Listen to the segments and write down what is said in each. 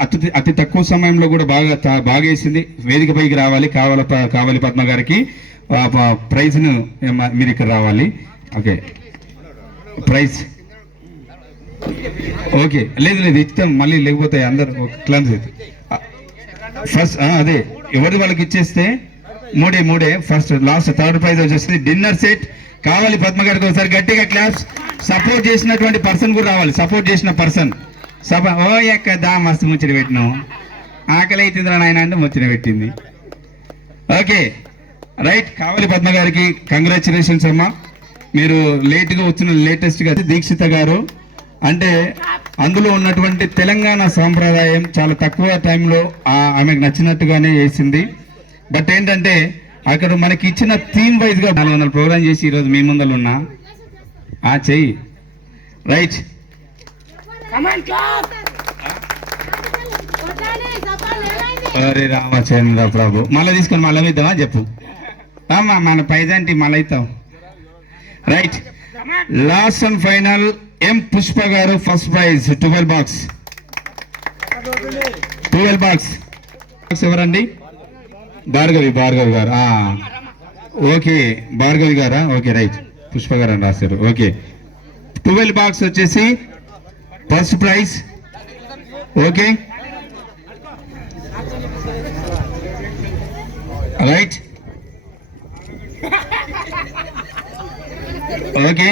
అతి- అతి తక్కువ సమయంలో కూడా బాగా బాగా వేసింది. వేదికపైకి రావాలి కావాలి కావాలి పద్మ గారికి. ప్రైజ్ను ప్రైజ్ను మీరు ఇక్కడ రావాలి. ఓకే. ప్రైజ్. ఓకే. లేదు లేదు ఇస్తాం. మళ్ళీ లేకపోతే అందరు క్లాన్స్ ఫస్ట్ అదే. ఎవరి వాళ్ళకి ఇచ్చేస్తే? మూడే మూడే. ఫస్ట్ లాస్ట్ థర్డ్ ప్రైజ్ వచ్చేసింది డిన్నర్ సెట్. కావాలి పద్మ గారికి ఒకసారి గట్టిగా క్లాప్స్. సపోర్ట్ చేసినటువంటి పర్సన్ కూడా రావాలి. సపోర్ట్ చేసిన పర్సన్. సభ ఓ యొక్క దా మస్తు ముచ్చట పెట్టినాం. ఆకలి అవుతుందిరా నాయన అంటే ముచ్చట పెట్టింది. ఓకే రైట్ కావలి పద్మ గారికి కంగ్రాచులేషన్స్ అమ్మా. మీరు లేట్గా వచ్చిన లేటెస్ట్గా దీక్షిత గారు. అంటే అందులో ఉన్నటువంటి తెలంగాణ సాంప్రదాయం చాలా తక్కువ టైంలో ఆ- ఆమెకు నచ్చినట్టుగానే చేసింది. బట్ ఏంటంటే అక్కడ మనకి ఇచ్చిన థీమ్ వైజ్గా నాలుగు వందల ప్రోగ్రామ్ చేసి ఈరోజు మీ ముందలు ఉన్నా. ఆ చెయ్యి. రైట్ కమాండ్ అరే రామచంద్ర ప్రభు. మళ్ళీ తీసుకొని మళ్ళీ ఇద్దామా చెప్పు. అమ్మా మన పైజాంటి మళ్ళీ ఇద్దాం right last and final M Pushpa గారు first prize twelve box twelve box box ఎవరండి? భార్గవి భార్గవి గారు. ఓకే భార్గవి గారా? ఓకే రైట్ పుష్ప గారు అని రాశారు. ఓకే ట్వెల్వ్ బాక్స్ వచ్చేసి first prize okay right okay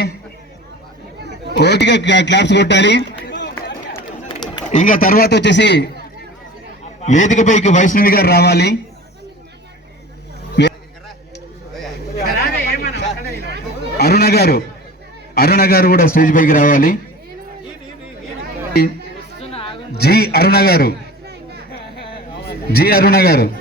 ఓటిగా claps కొట్టాలి. ఇంకా తర్వాత వచ్చేసి వేదికపైకి వైష్ణవి గారు రావాలి. అరుణ గారు. అరుణ గారు కూడా స్టేజ్ పైకి రావాలి. జి అరుణ గారు. జి అరుణ గారు.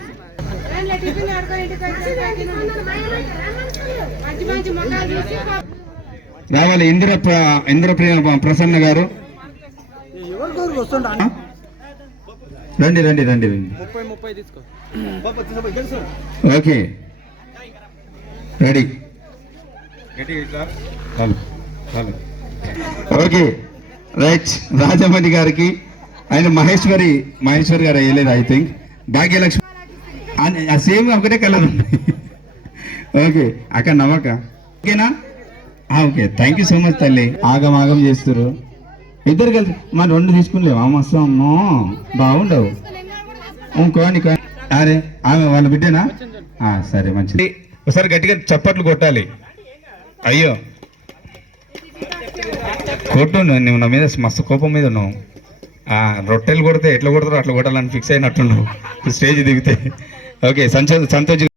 రావాలి ఇంద్ర ప్ర- ఇంద్రప్రియ ప్రసన్న గారు? రండి రండి రండి రండి. Okay. Ready. Okay. Right Rajamani గారికి ఆయన మహేశ్వరి మహేశ్వరి గారు వేయలేదు ఐ థింక్ భాగ్యలక్ష్మి. ఆ- సేమ్ ఒకటే కలర్ ఉంది. ఓకే అక్క నవ్వక. ఓకేనా? Okay. Thank you so much తల్లి. ఆగం ఆగం చేస్తారు ఇద్దరు కలిసి మరి రెండు తీసుకునిలేవా? మస్తు అమ్మో బాగుండవు. ఇంకోని అరే ఆమె వాళ్ళ బిడ్డనా? సరే మంచిది. ఒకసారి గట్టిగా చప్పట్లు కొట్టాలి. అయ్యో. కొట్టు నువ్వు నా మీద మస్తు కోపం మీద ఉన్నావు. ఆ, రొట్టెలు కొడితే ఎట్లా కొడతారో అట్లా కొట్టాలని ఫిక్స్ అయినట్టున్నావు. స్టేజ్ దిగితే. ఓకే సంతోష్ సంతోష్